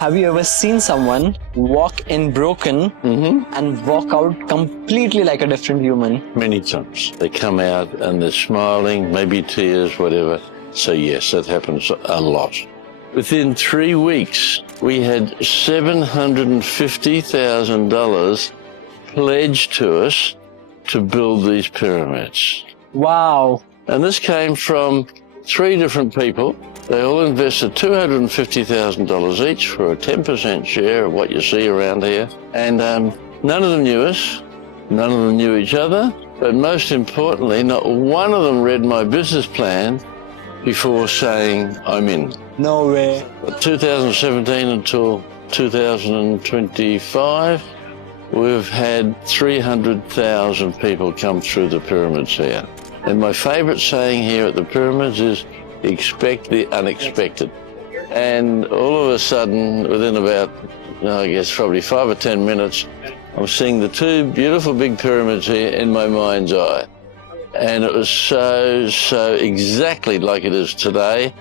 Have you ever seen someone walk in broken and walk out completely like a different human? Many times. They come out and they're smiling, maybe tears, whatever. So yes, that happens a lot. Within 3 weeks, we had $750,000 pledged to us to build these pyramids. Wow. And this came from 3 different people. They all invested $250,000 each for a 10% share of what you see around here. And none of them knew us. None of them knew each other. But most importantly, not one of them read my business plan before saying, I'm in. No way. 2017 until 2025, we've had 300,000 people come through the pyramids here. And my favorite saying here at the pyramids is, expect the unexpected. And all of a sudden, within about, I guess probably 5 or 10 minutes, I'm seeing the 2 beautiful big pyramids here in my mind's eye. And it was so exactly like it is today.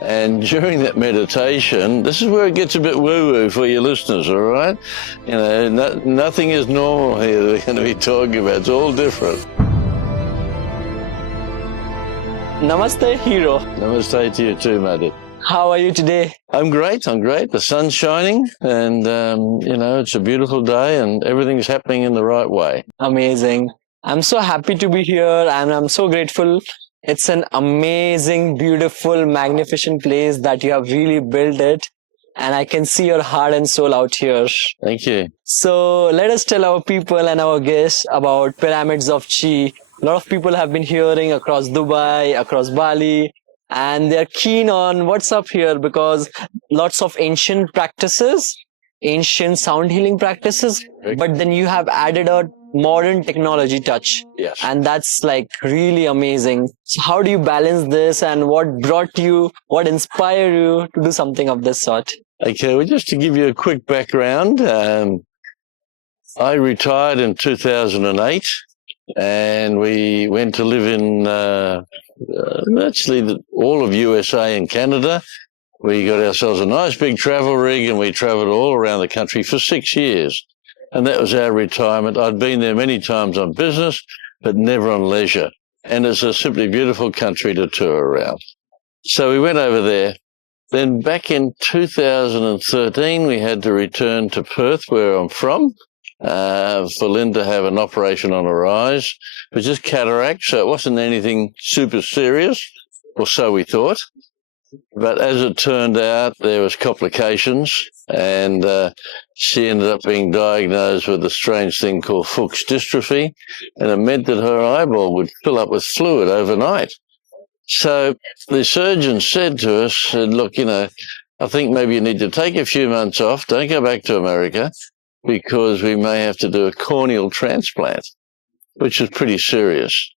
And during that meditation, this is where it gets a bit woo-woo for your listeners, all right? You know, nothing is normal here that we're going to be talking about. It's all different. Namaste Hero. Namaste to you too, Madhu. How are you today? I'm great. The sun's shining and, you know, it's a beautiful day and everything's happening in the right way. Amazing. I'm so happy to be here and I'm so grateful. It's an amazing, beautiful, magnificent place that you have really built it. And I can see your heart and soul out here. Thank you. So let us tell our people and our guests about Pyramids of Chi. A lot of people have been hearing across Dubai, across Bali, and they're keen on what's up here because lots of ancient practices, ancient sound healing practices, but then you have added a modern technology touch. Yes. And that's like really amazing. So how do you balance this and what inspired you to do something of this sort? Okay, well, just to give you a quick background, I retired in 2008 and we went to live in actually all of USA and Canada. We got ourselves a nice big travel rig and we traveled all around the country for 6 years. And that was our retirement. I'd been there many times on business, but never on leisure. And it's a simply beautiful country to tour around. So we went over there. Then back in 2013, we had to return to Perth, where I'm from, for Lynn to have an operation on her eyes. It was just cataract, so it wasn't anything super serious, or so we thought. But as it turned out, there was complications, and she ended up being diagnosed with a strange thing called Fuchs dystrophy, and it meant that her eyeball would fill up with fluid overnight. So the surgeon said to us, look, you know, I think maybe you need to take a few months off, don't go back to America, because we may have to do a corneal transplant, which is pretty serious.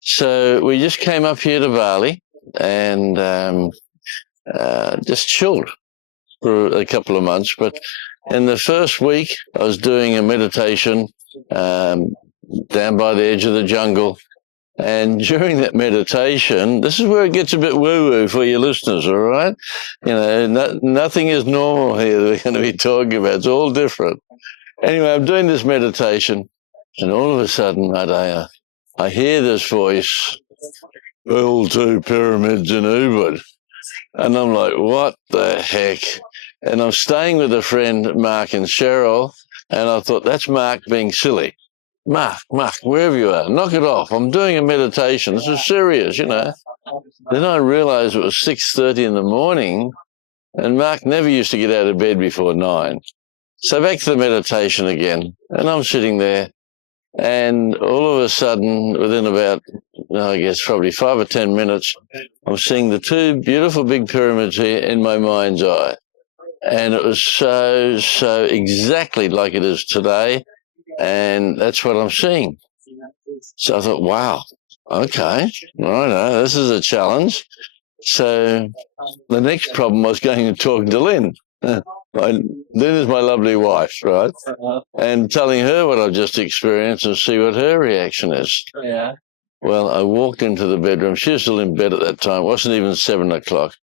So we just came up here to Bali and just chilled for a couple of months. But in the first week, I was doing a meditation down by the edge of the jungle. And during that meditation, this is where it gets a bit woo-woo for your listeners, all right? You know, nothing is normal here that we're going to be talking about. It's all different. Anyway, I'm doing this meditation, and all of a sudden, I hear this voice, build 2 pyramids in Ubud. And I'm like, what the heck? And I'm staying with a friend, Mark and Cheryl, and I thought, that's Mark being silly. Mark, wherever you are, knock it off. I'm doing a meditation. This is serious, you know. Then I realized it was 6:30 in the morning, and Mark never used to get out of bed before 9. So back to the meditation again, and I'm sitting there, and all of a sudden, within about, I guess probably 5 or 10 minutes, I'm seeing the 2 beautiful big pyramids here in my mind's eye. And it was so exactly like it is today. And that's what I'm seeing. So I thought, wow, okay, right, this is a challenge. So the next problem was going and talking to Lynn. Lynn is my lovely wife, right? And telling her what I've just experienced and see what her reaction is. Yeah. Well, I walked into the bedroom. She was still in bed at that time. It wasn't even 7 o'clock.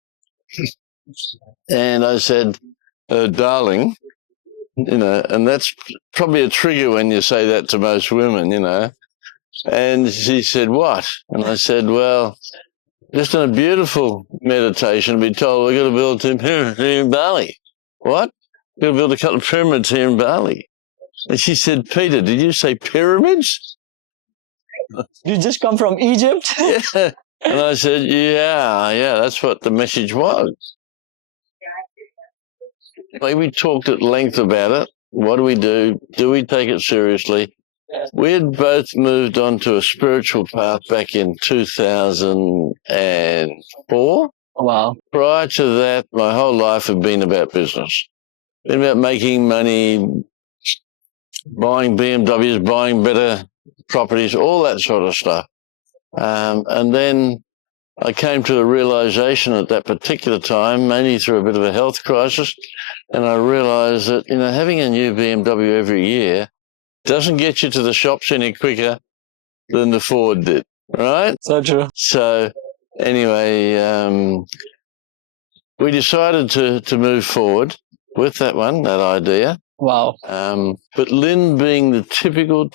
And I said, darling, and that's probably a trigger when you say that to most women. And she said, what? And I said, well, just in a beautiful meditation, be told we're going to build two pyramids here in Bali. What? We're going to build a couple of pyramids here in Bali. And she said, Peter, did you say pyramids? You just come from Egypt? Yeah. And I said, yeah, that's what the message was. We talked at length about it. What do we do? Do we take it seriously? We had both moved on to a spiritual path back in 2004. Wow. Prior to that, my whole life had been about business. Been about making money, buying BMWs, buying better properties, all that sort of stuff. And then I came to a realization at that particular time, mainly through a bit of a health crisis, and I realized that, having a new BMW every year doesn't get you to the shops any quicker than the Ford did, right? So true. So anyway, we decided to move forward with that idea. Wow. But Lynn, being the typical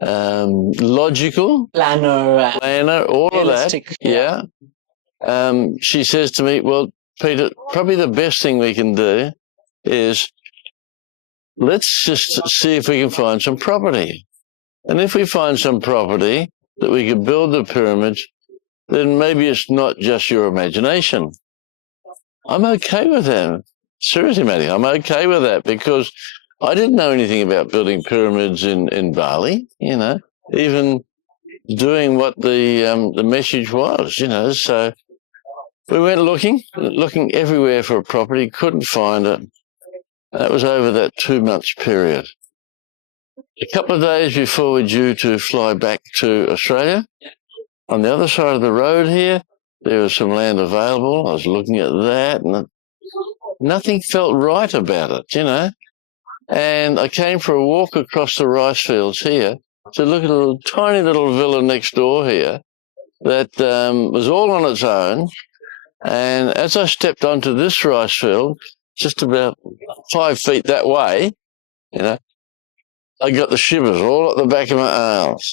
logical planner, all realistic, of that, she says to me, well, Peter, probably the best thing we can do is let's just see if we can find some property. And if we find some property that we could build the pyramids, then maybe it's not just your imagination. I'm okay with that. Seriously, Matty, I'm okay with that because I didn't know anything about building pyramids in Bali, even doing what the message was, So we went looking everywhere for a property, couldn't find it. That was over that 2 months period. A couple of days before we're due to fly back to Australia, on the other side of the road here, there was some land available. I was looking at that and nothing felt right about it, And I came for a walk across the rice fields here to look at a tiny little villa next door here that was all on its own. And as I stepped onto this rice field, just about 5 feet that way, I got the shivers all up the back of my arms,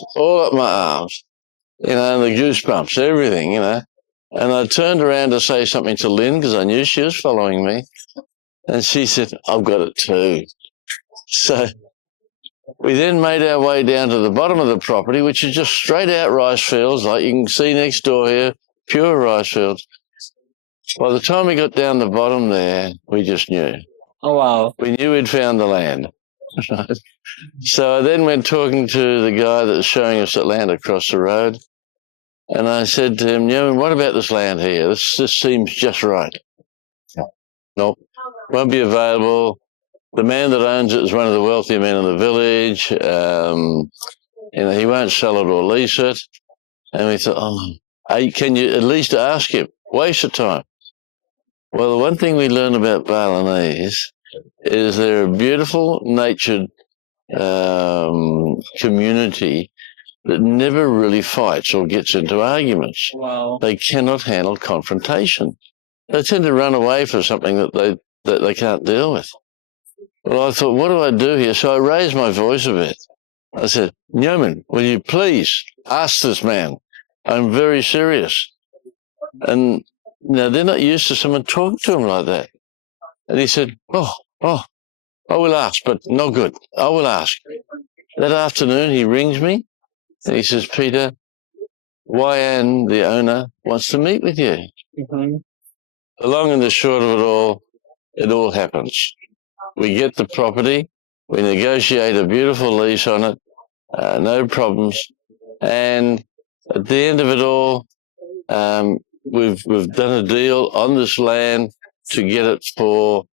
and the goosebumps, everything, And I turned around to say something to Lynn because I knew she was following me. And she said, I've got it too. So we then made our way down to the bottom of the property, which is just straight out rice fields, like you can see next door here, pure rice fields. By the time we got down the bottom there, we just knew. Oh, wow. We knew we'd found the land. So I then went talking to the guy that was showing us that land across the road. And I said to him, what about this land here? This seems just right. Nope, won't be available. The man that owns it is one of the wealthier men in the village. He won't sell it or lease it. And we thought, can you at least ask him? Waste of time. Well, the one thing we learn about Balinese is they're a beautiful natured community that never really fights or gets into arguments. Wow. They cannot handle confrontation. They tend to run away for something that they can't deal with. Well, I thought, what do I do here? So I raised my voice a bit. I said, Nyoman, will you please ask this man? I'm very serious. And now they're not used to someone talking to them like that. And he said, I will ask, but no good. I will ask. That afternoon, he rings me and he says, Peter, YN, the owner, wants to meet with you. Mm-hmm. The long and the short of it all happens. We get the property, we negotiate a beautiful lease on it, no problems. And at the end of it all, we've done a deal on this land to get it for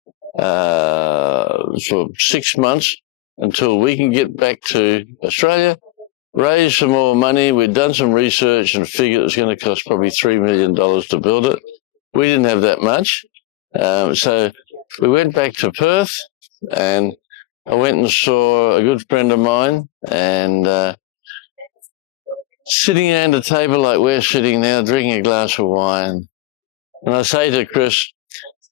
6 months until we can get back to Australia, raise some more money. We'd done some research and figured it was going to cost probably $3 million to build it. We didn't have that much. So we went back to Perth and I went and saw a good friend of mine and sitting around a table like we're sitting now, drinking a glass of wine. And I say to Chris,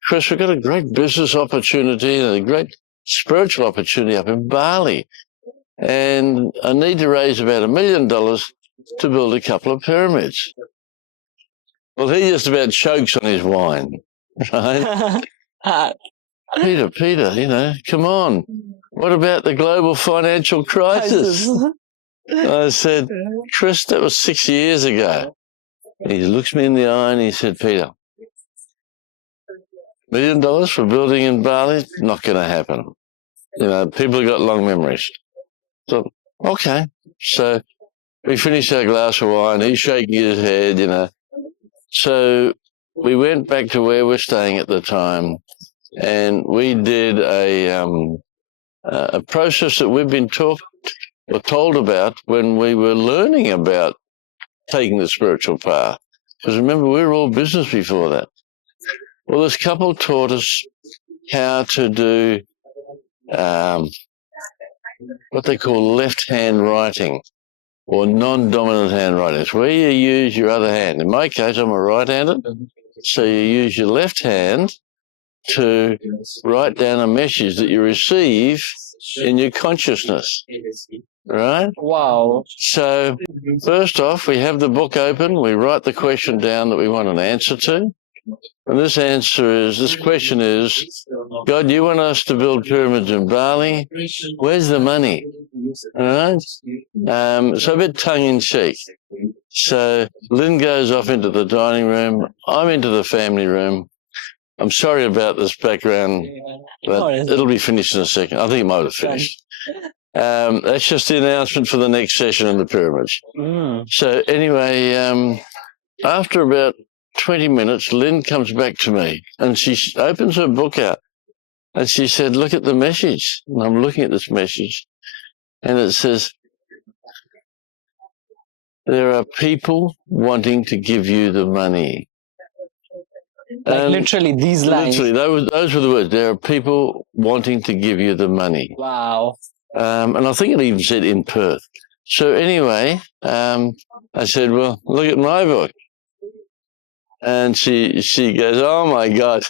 Chris, we've got a great business opportunity and a great spiritual opportunity up in Bali. And I need to raise about $1 million to build a couple of pyramids. Well, he just about chokes on his wine, right? Peter, come on. What about the global financial crisis? I said, Chris, that was 6 years ago. He looks me in the eye and he said, Peter, $1 million for building in Bali? Not going to happen. People have got long memories. So, okay. So we finished our glass of wine. He's shaking his head, So we went back to where we're staying at the time, and we did a process that we've been told about when we were learning about taking the spiritual path. Because remember, we were all business before that. Well, this couple taught us how to do what they call left-hand writing or non-dominant handwriting. It's where you use your other hand. In my case, I'm a right-handed, so you use your left hand to write down a message that you receive in your consciousness, right? Wow. So first off, we have the book open. We write the question down that we want an answer to. And this question is, God, you want us to build pyramids in Bali? Where's the money? All right? So a bit tongue-in-cheek. So Lynn goes off into the dining room. I'm into the family room. I'm sorry about this background, but it'll be finished in a second. I think it might have finished. That's just the announcement for the next session in the pyramids. So anyway, after about 20 minutes, Lynn comes back to me and she opens her book out and she said, look at the message. And I'm looking at this message and it says, there are people wanting to give you the money. Literally these lines. Literally, those were the words. There are people wanting to give you the money. Wow. And I think it even said in Perth. So anyway, I said, well, look at my book. And she goes, oh my God,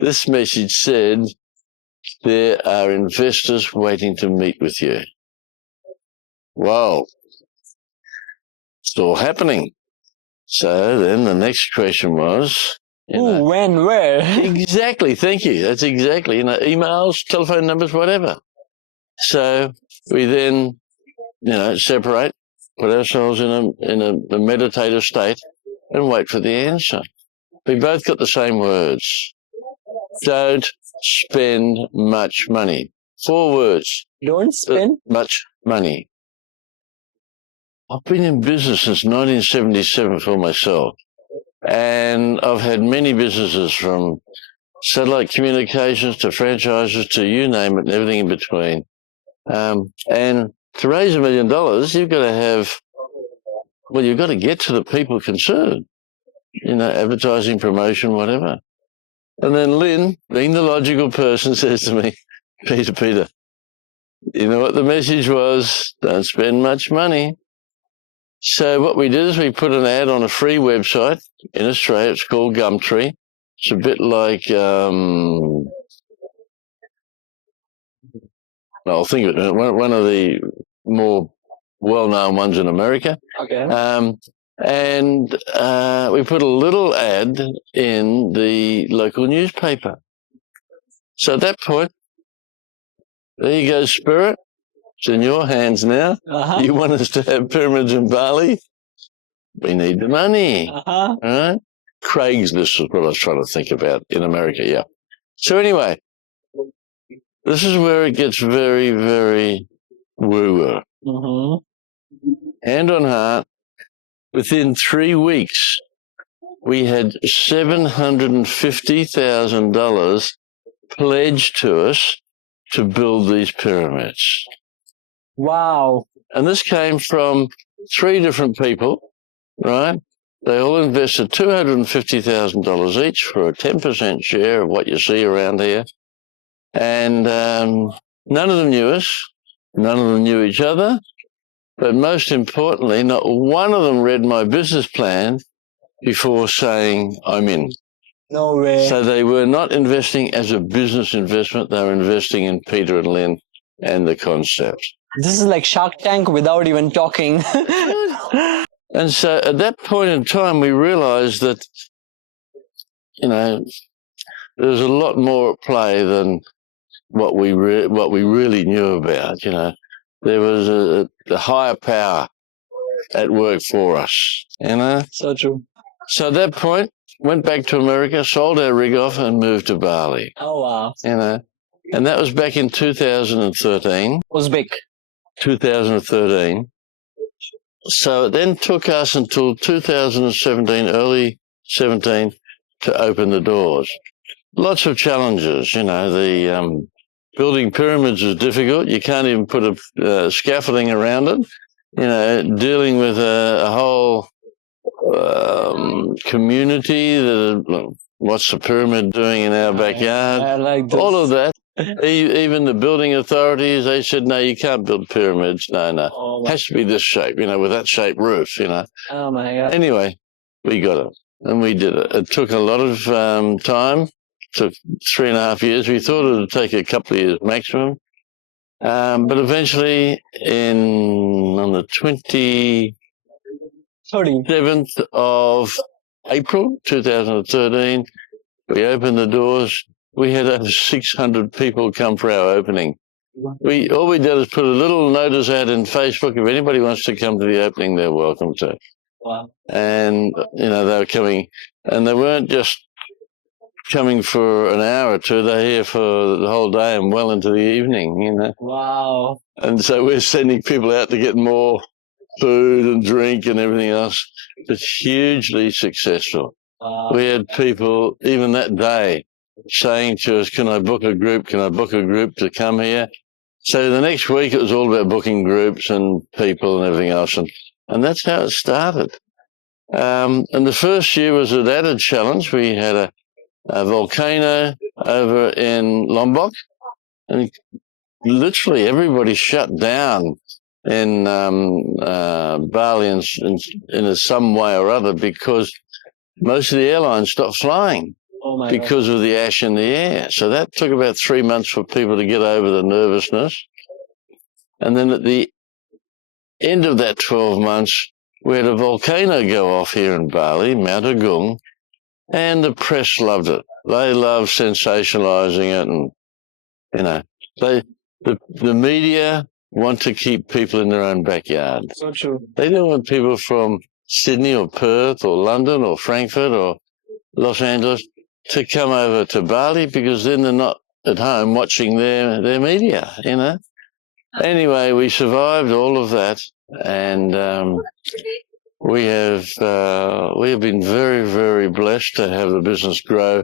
this message said there are investors waiting to meet with you. Wow. It's all happening. So then the next question was, when, where? Exactly. Thank you. That's exactly, emails, telephone numbers, whatever. So we then, separate, put ourselves in a meditative state and wait for the answer. We both got the same words. Don't spend much money. 4 words. Don't spend much money. I've been in business since 1977 for myself. And I've had many businesses from satellite communications to franchises to you name it and everything in between. And to raise $1 million, you've got to get to the people concerned, advertising, promotion, whatever. And then Lynn, being the logical person, says to me, Peter, you know what the message was? Don't spend much money. So what we did is we put an ad on a free website in Australia. It's called Gumtree. It's a bit like, I'll think of it, one of the more well-known ones in America. Okay. And we put a little ad in the local newspaper. So at that point, there you go, Spirit. It's in your hands now. Uh-huh. You want us to have pyramids in Bali? We need the money. Uh-huh. All right? Craigslist is what I was trying to think about in America, yeah. So anyway, this is where it gets very, very woo-woo. Mm-hmm. Hand on heart, within 3 weeks, we had $750,000 pledged to us to build these pyramids. Wow. And this came from 3 different people, right? They all invested $250,000 each for a 10% share of what you see around here. And none of them knew us. None of them knew each other. But most importantly, not one of them read my business plan before saying, I'm in. No way. So they were not investing as a business investment. They were investing in Peter and Lynn and the concept. This is like Shark Tank without even talking. And so at that point in time, we realized that, there's a lot more at play than what we really knew about. There was a higher power at work for us. So true. So at that point, went back to America, sold our rig off, and moved to Bali. Oh wow. And that was back in 2013. Uzbek. 2013. So it then took us until 2017, early 17, to open the doors. Lots of challenges. The building pyramids is difficult. You can't even put a scaffolding around it. Dealing with a whole community that what's the pyramid doing in our backyard? I like this. All of that. Even the building authorities, they said, no, you can't build pyramids. No. Oh, It has to be this shape, with that shaped roof, oh my God. Anyway, we got it and we did it. It took a lot of time. It took 3.5 years. We thought it would take a couple of years maximum. But eventually on the 27th of April 2013, we opened the doors. We had over 600 people come for our opening. All we did is put a little notice out in Facebook. If anybody wants to come to the opening, they're welcome to. Wow. And, they were coming. And they weren't just coming for an hour or two. They're here for the whole day and well into the evening, Wow. And so we're sending people out to get more food and drink and everything else. It's hugely successful. Wow. We had people, even that day, saying to us, can I book a group? Can I book a group to come here? So the next week it was all about booking groups and people and everything else. And that's how it started. And the first year was an added challenge. We had a volcano over in Lombok, and literally everybody shut down in Bali in some way or other because most of the airlines stopped flying. Oh my because of the ash in the air. So that took about 3 months for people to get over the nervousness. And then at the end of that 12 months, we had a volcano go off here in Bali, Mount Agung, and the press loved it. They love sensationalizing it. And, the media want to keep people in their own backyard. So true. They don't want people from Sydney or Perth or London or Frankfurt or Los Angeles to come over to Bali because then they're not at home watching their media, Anyway, we survived all of that, and we have been very, very blessed to have the business grow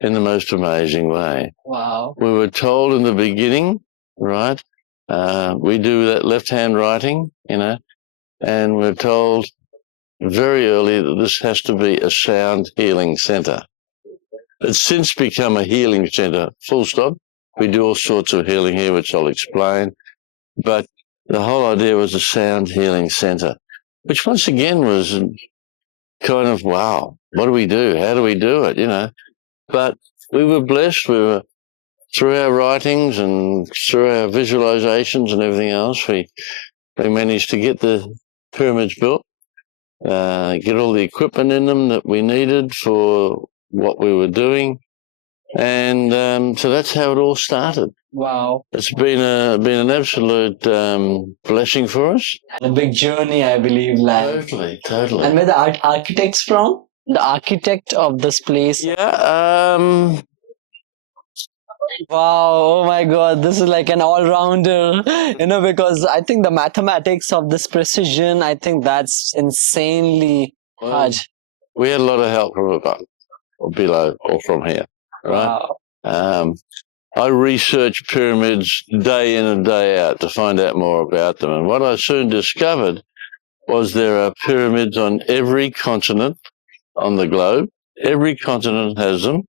in the most amazing way. Wow. We were told in the beginning, right, we do that left-hand writing, and we're told very early that this has to be a sound healing center. It's since become a healing center, full stop. We do all sorts of healing here, which I'll explain. But the whole idea was a sound healing center, which once again was kind of, wow, what do we do? How do we do it, But we were blessed. We were, through our writings and through our visualizations and everything else, we managed to get the pyramids built, get all the equipment in them that we needed for what we were doing, and so that's how it all started. Wow. It's been an absolute blessing for us. A big journey, I believe. Totally. And where the architects from? The architect of this place. Yeah. Wow, oh my God, this is like an all-rounder, because I think the mathematics of this precision, I think that's insanely hard. We had a lot of help from above, or below, or from here, right? Wow. I researched pyramids day in and day out to find out more about them. And what I soon discovered was there are pyramids on every continent on the globe. Every continent has them.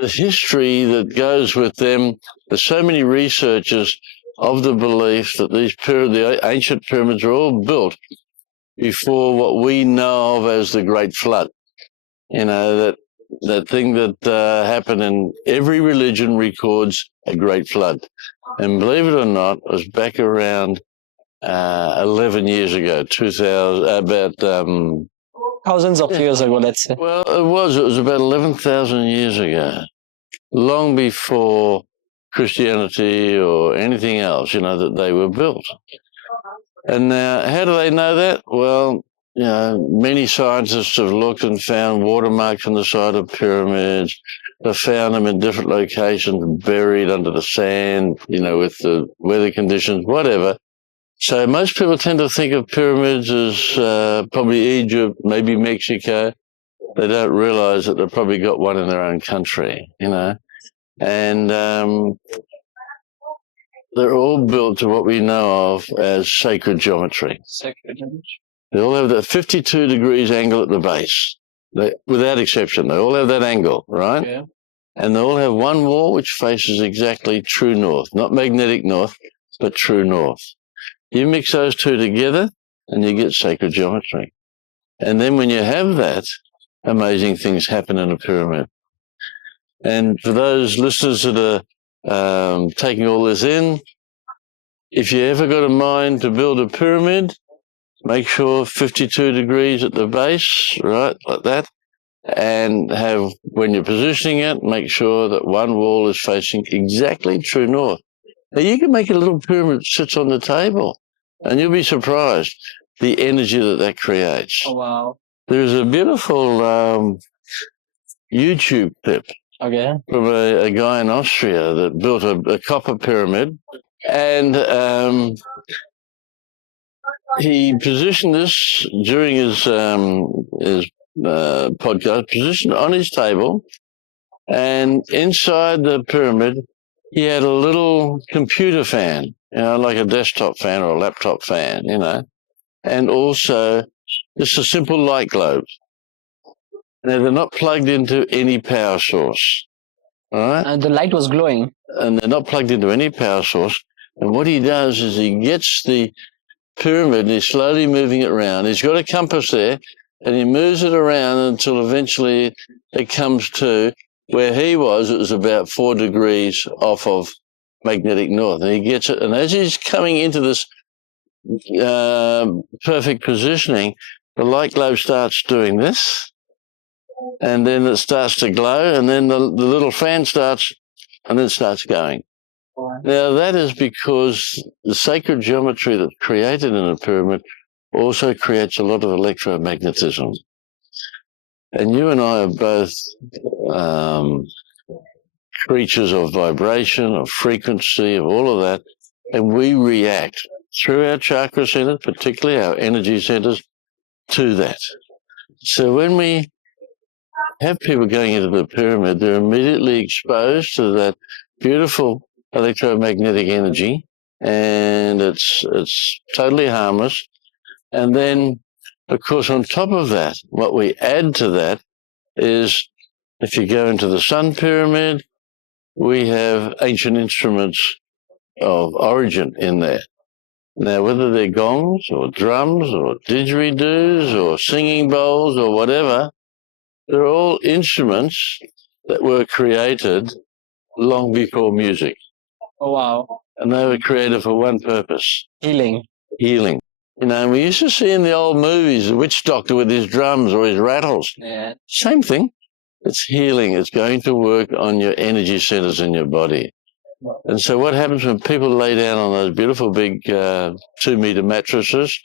The history that goes with them, there's so many researchers of the belief that the ancient pyramids are all built before what we know of as the Great Flood. You know, that thing that happened in every religion records a Great Flood. And believe it or not, it was back around 11 years ago, 2000, about... Thousands of years ago, let's say. well, it was about 11,000 years ago, long before Christianity or anything else, you know, that they were built. And now, how do they know that? Well, you know, many scientists have looked and found watermarks on the side of pyramids. They've found them in different locations, buried under the sand, you know, with the weather conditions, whatever. So most people tend to think of pyramids as probably Egypt, maybe Mexico. They don't realize that they've probably got one in their own country, you know. And they're all built to what we know of as sacred geometry. Sacred geometry. They all have that 52 degrees angle at the base, without exception. They all have that angle, right? Yeah. And they all have one wall which faces exactly true north, not magnetic north, but true north. You mix those two together and you get sacred geometry. And then when you have that, amazing things happen in a pyramid. And for those listeners that are taking all this in, if you ever got a mind to build a pyramid, make sure 52 degrees at the base, right, like that. And when you're positioning it, make sure that one wall is facing exactly true north. Now, you can make a little pyramid that sits on the table, and you'll be surprised the energy that creates. Oh, wow. There's a beautiful YouTube clip from a guy in Austria that built a copper pyramid, and he positioned this during his podcast, positioned on his table, and inside the pyramid, he had a little computer fan, you know, like a desktop fan or a laptop fan, you know, and also just a simple light globe. Now, they're not plugged into any power source, all right? And the light was glowing. And they're not plugged into any power source. And what he does is he gets the pyramid and he's slowly moving it around. He's got a compass there and he moves it around until eventually it comes to where he was. It was about 4 degrees off of magnetic north. And he gets it. And as he's coming into this perfect positioning, the light globe starts doing this. And then it starts to glow. And then the little fan starts and then starts going. Now, that is because the sacred geometry that's created in a pyramid also creates a lot of electromagnetism. And you and I are both creatures of vibration, of frequency, of all of that, and we react through our chakra centers, particularly our energy centers, to that. So when we have people going into the pyramid, they're immediately exposed to that beautiful electromagnetic energy, and it's totally harmless. And then, of course, on top of that, what we add to that is, if you go into the Sun Pyramid, we have ancient instruments of origin in there. Now, whether they're gongs or drums or didgeridoos or singing bowls or whatever, they're all instruments that were created long before music. Oh, wow. And they were created for one purpose. Healing. Healing. You know, we used to see in the old movies the witch doctor with his drums or his rattles. Yeah. Same thing. It's healing. It's going to work on your energy centers in your body. And so what happens when people lay down on those beautiful big 2-meter mattresses,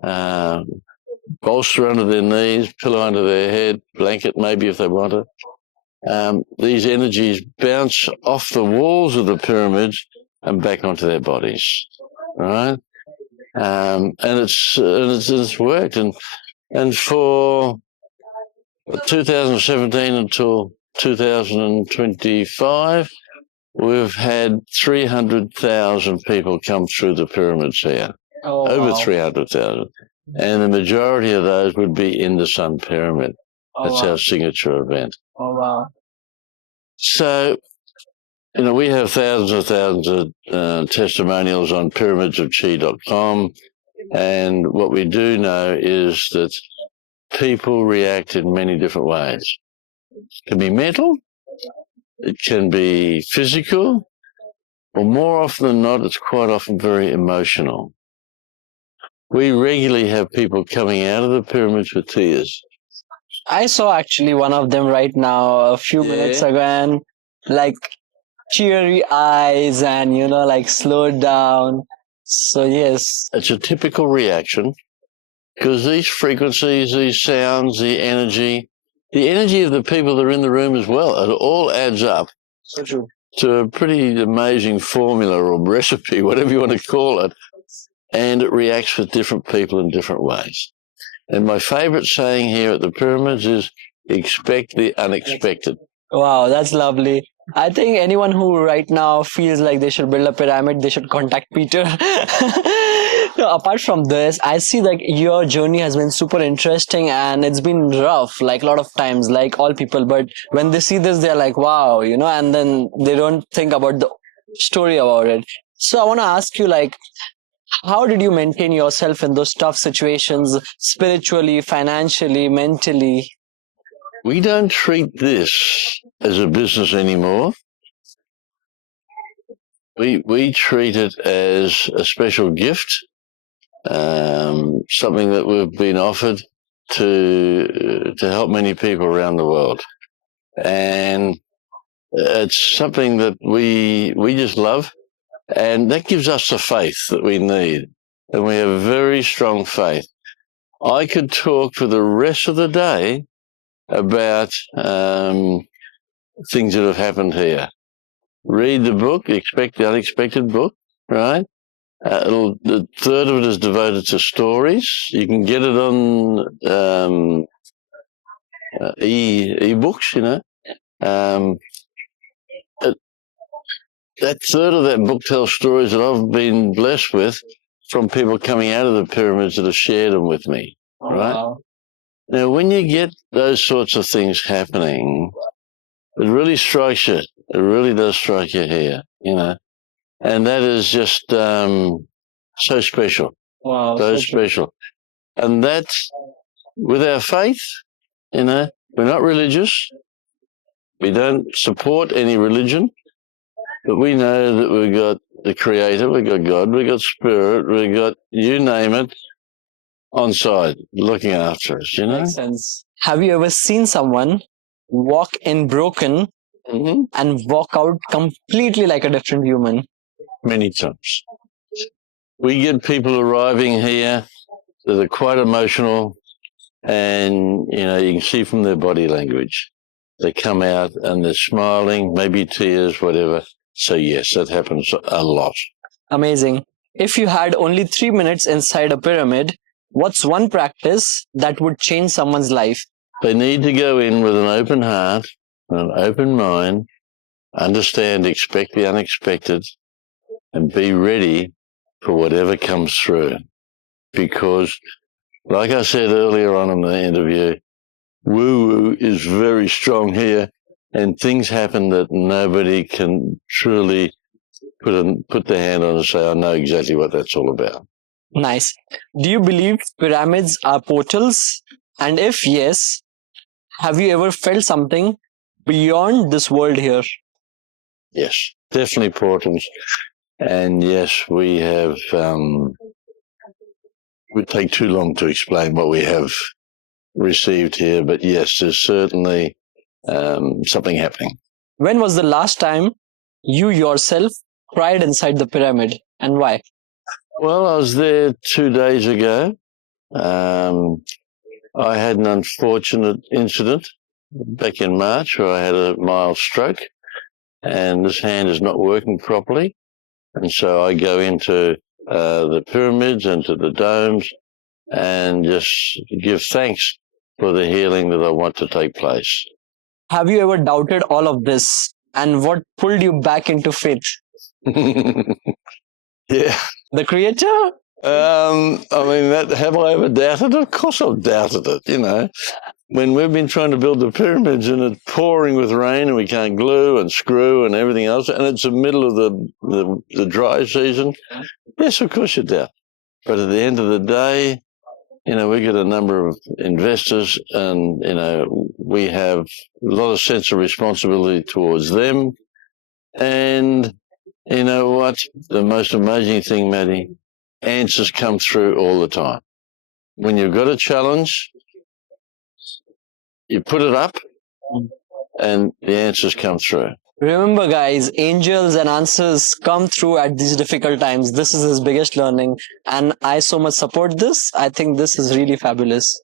bolster under their knees, pillow under their head, blanket maybe if they want it, these energies bounce off the walls of the pyramids and back onto their bodies, right? And it's worked. And for 2017 until 2025, we've had 300,000 people come through the pyramids here. Oh, Over wow. 300,000. And the majority of those would be in the Sun Pyramid. Oh, That's wow. our signature event. Oh, wow. So, you know, we have thousands of testimonials on pyramidsofchi.com. And what we do know is that people react in many different ways. It can be mental, it can be physical, or more often than not, it's quite often very emotional. We regularly have people coming out of the pyramids with tears. I saw actually one of them right now a few minutes ago, and like cheery eyes and like slowed down. So yes. It's a typical reaction because these frequencies, these sounds, the energy of the people that are in the room as well, it all adds up So true. to a pretty amazing formula or recipe, whatever you want to call it, and it reacts with different people in different ways. And my favorite saying here at the pyramids is expect the unexpected. Wow, that's lovely. I think anyone who right now feels like they should build a pyramid, they should contact Peter. So apart from this, I see like your journey has been super interesting and it's been rough, like a lot of times, like all people. But when they see this, they're like, wow, and then they don't think about the story about it. So I want to ask you, like, how did you maintain yourself in those tough situations, spiritually, financially, mentally? We don't treat this as a business anymore. We treat it as a special gift, something that we've been offered to help many people around the world, and it's something that we just love, and that gives us the faith that we need, and we have very strong faith. I could talk for the rest of the day about things that have happened here. Read the book, Expect the Unexpected book, right? The third of it is devoted to stories. You can get it on e-books, that third of that book tells stories that I've been blessed with from people coming out of the pyramids that have shared them with me, right? Wow. Now, when you get those sorts of things happening, it really strikes you. It really does strike you here, and that is just so special. Wow. So special. And that's with our faith, we're not religious. We don't support any religion, but we know that we've got the Creator, we've got God, we've got Spirit, we've got, you name it, on side, looking after us, Makes sense. Have you ever seen someone walk in broken and walk out completely like a different human? Many times. We get people arriving here that are quite emotional, and, you can see from their body language. They come out and they're smiling, maybe tears, whatever. So yes, that happens a lot. Amazing. If you had only 3 minutes inside a pyramid, what's one practice that would change someone's life? They need to go in with an open heart, an open mind, understand, expect the unexpected, and be ready for whatever comes through. Because, like I said earlier on in the interview, woo-woo is very strong here, and things happen that nobody can truly put their hand on and say, I know exactly what that's all about. Nice. Do you believe pyramids are portals? And if yes, have you ever felt something beyond this world here? Yes, definitely portals. And yes, we have, it would take too long to explain what we have received here, but yes, there's certainly something happening. When was the last time you yourself cried inside the pyramid, and why? Well, I was there 2 days ago. I had an unfortunate incident back in March where I had a mild stroke, and this hand is not working properly. And so I go into the pyramids and to the domes and just give thanks for the healing that I want to take place. Have you ever doubted all of this, and what pulled you back into faith? Yeah. The Creator? Have I ever doubted it? Of course I've doubted it, When we've been trying to build the pyramids and it's pouring with rain and we can't glue and screw and everything else, and it's the middle of the dry season, yes, of course you doubt. But at the end of the day, we got a number of investors, and, we have a lot of sense of responsibility towards them. And you know what? The most amazing thing, Maddie, answers come through all the time. When you've got a challenge, you put it up and the answers come through. Remember, guys, angels and answers come through at these difficult times. This is his biggest learning, and I so much support this. I think this is really fabulous.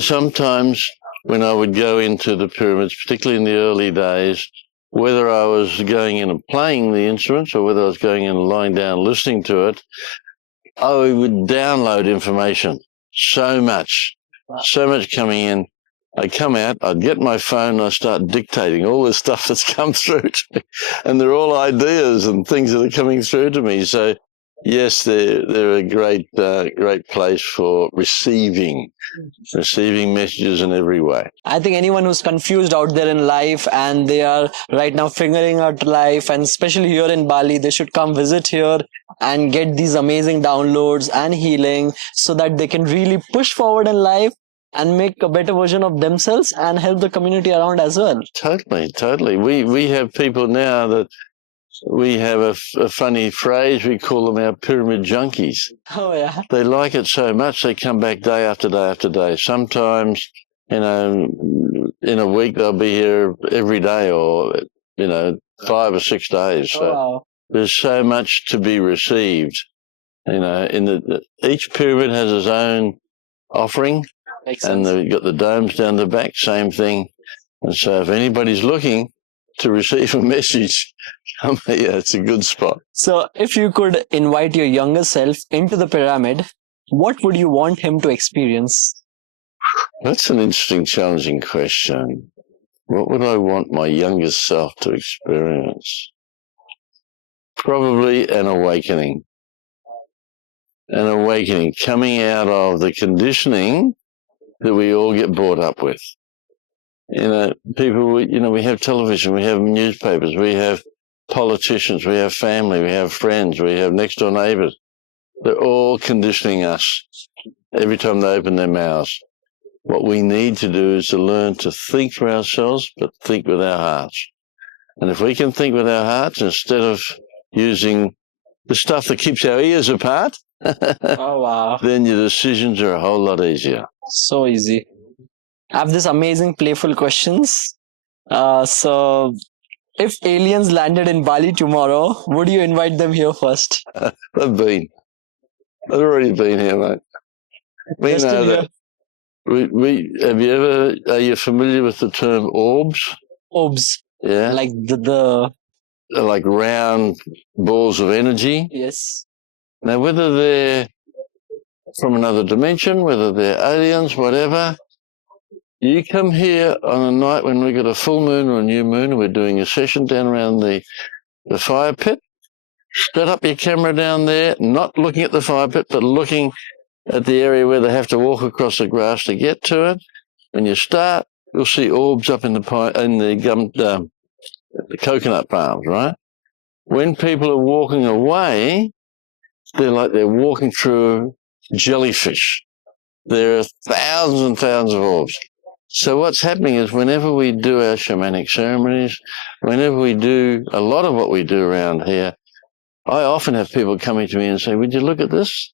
Sometimes when I would go into the pyramids, particularly in the early days, whether I was going in and playing the instruments or whether I was going in and lying down listening to it, I would download information. So much coming in. I'd come out, I'd get my phone, and I'd start dictating all this stuff that's come through to me. And they're all ideas and things that are coming through to me. So, yes, they're a great place for receiving messages in every way. I think anyone who's confused out there in life and they are right now figuring out life, and especially here in Bali, they should come visit here and get these amazing downloads and healing so that they can really push forward in life and make a better version of themselves and help the community around as well. Totally. We have people now that we have a funny phrase. We call them our pyramid junkies. Oh, yeah. They like it so much they come back day after day after day. Sometimes, in a week they'll be here every day, or 5 or 6 days. So wow. There's so much to be received. Each pyramid has its own offering. And they've got the domes down the back, same thing. And so if anybody's looking to receive a message, it's a good spot. So if you could invite your younger self into the pyramid, what would you want him to experience? That's an interesting, challenging question. What would I want my younger self to experience? Probably an awakening. An awakening coming out of the conditioning that we all get brought up with. People, we have television, we have newspapers, we have politicians, we have family, we have friends, we have next door neighbors. They're all conditioning us every time they open their mouths. What we need to do is to learn to think for ourselves, but think with our hearts. And if we can think with our hearts instead of using the stuff that keeps our ears apart, oh, wow. then your decisions are a whole lot easier. So easy. I have this amazing playful questions. So if aliens landed in Bali tomorrow, would you invite them here first? They've already been here, mate. We Just know that. Are you familiar with the term orbs? Orbs. Yeah. Like the like round balls of energy. Yes. Now, whether they're from another dimension, whether they're aliens, whatever, you come here on a night when we've got a full moon or a new moon, we're doing a session down around the fire pit, set up your camera down there, not looking at the fire pit, but looking at the area where they have to walk across the grass to get to it. When you start, you'll see orbs up in the coconut palms, right? When people are walking away, they're like they're walking through jellyfish. There are thousands and thousands of orbs. So what's happening is whenever we do our shamanic ceremonies, whenever we do a lot of what we do around here, I often have people coming to me and say, would you look at this?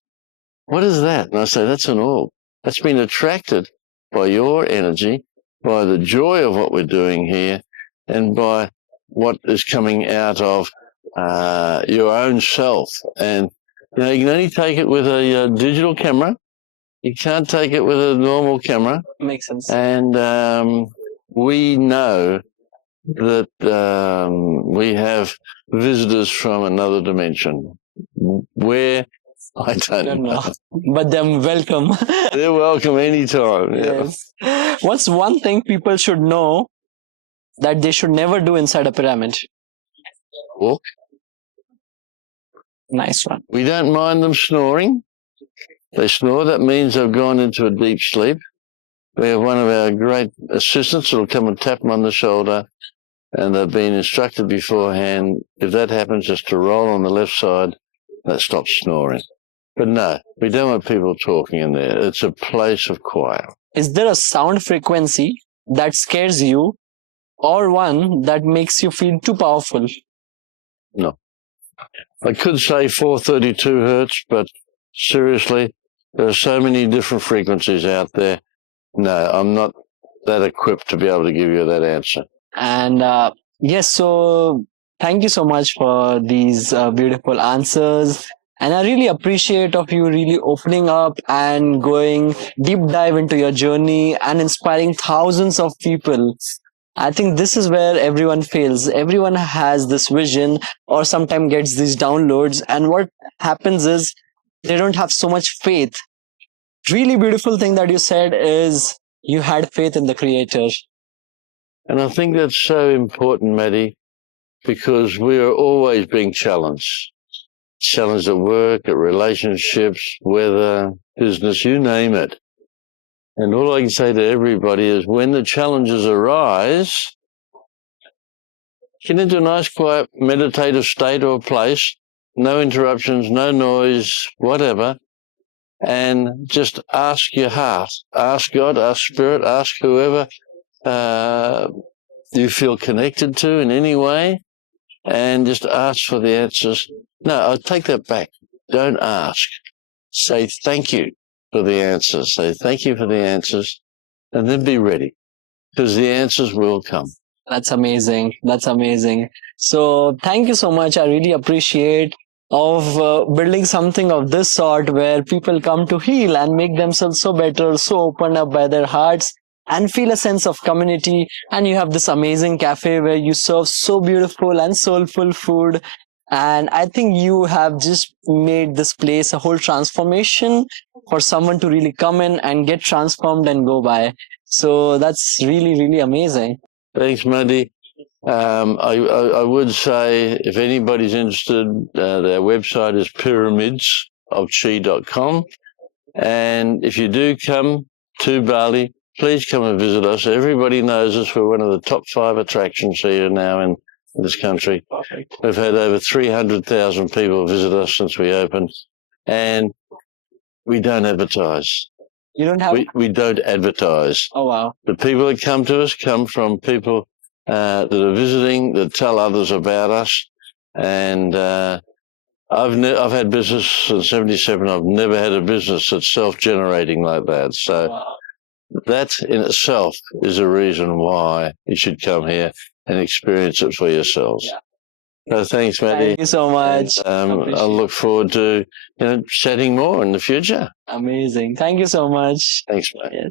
What is that? And I say, that's an orb. That's been attracted by your energy, by the joy of what we're doing here, and by what is coming out of your own self. And you can only take it with a digital camera. You can't take it with a normal camera. Makes sense. And we know that we have visitors from another dimension. Where? I don't know. But they're welcome. They're welcome anytime. Yes. What's one thing people should know that they should never do inside a pyramid? Walk. Nice one. We don't mind them snoring. They snore. That means they've gone into a deep sleep. We have one of our great assistants that will come and tap them on the shoulder, and they've been instructed beforehand, if that happens, just to roll on the left side, that stops snoring. But no, we don't want people talking in there. It's a place of quiet. Is there a sound frequency that scares you or one that makes you feel too powerful? No. I could say 432 hertz, but seriously, there are so many different frequencies out there. No, I'm not that equipped to be able to give you that answer. And yes, so thank you so much for these beautiful answers. And I really appreciate of you really opening up and going deep dive into your journey and inspiring thousands of people. I think this is where everyone fails. Everyone has this vision or sometimes gets these downloads. And what happens is they don't have so much faith. Really beautiful thing that you said is you had faith in the creator. And I think that's so important, Maddie, because we are always being challenged. Challenged at work, at relationships, weather, business, you name it. And all I can say to everybody is when the challenges arise, get into a nice, quiet, meditative state or place, no interruptions, no noise, whatever, and just ask your heart, ask God, ask Spirit, ask whoever you feel connected to in any way, and just ask for the answers. No, I'll take that back. Don't ask. Say thank you for the answers. Say thank you for the answers, and then be ready, because the answers will come. That's amazing. That's amazing. So thank you so much. I really appreciate of building something of this sort where people come to heal and make themselves so better, so open up by their hearts and feel a sense of community. And you have this amazing cafe where you serve so beautiful and soulful food. And I think you have just made this place a whole transformation for someone to really come in and get transformed and go by. So that's really, really amazing. Thanks, Mandy. I would say if anybody's interested, their website is pyramidsofchi.com. And if you do come to Bali, please come and visit us. Everybody knows us. We're one of the top 5 attractions here now in this country. We've had over 300,000 people visit us since we opened. And we don't advertise. You don't have... We don't advertise. Oh, wow. The people that come to us come from people that are visiting, that tell others about us. And I've had business since 77. I've never had a business that's self-generating like that. So Wow. That in itself is a reason why you should come here and experience it for yourselves. Yeah. So thanks, Maddie. Thank you so much. And, I'll look forward to chatting more in the future. Amazing. Thank you so much. Thanks, mate. Yes.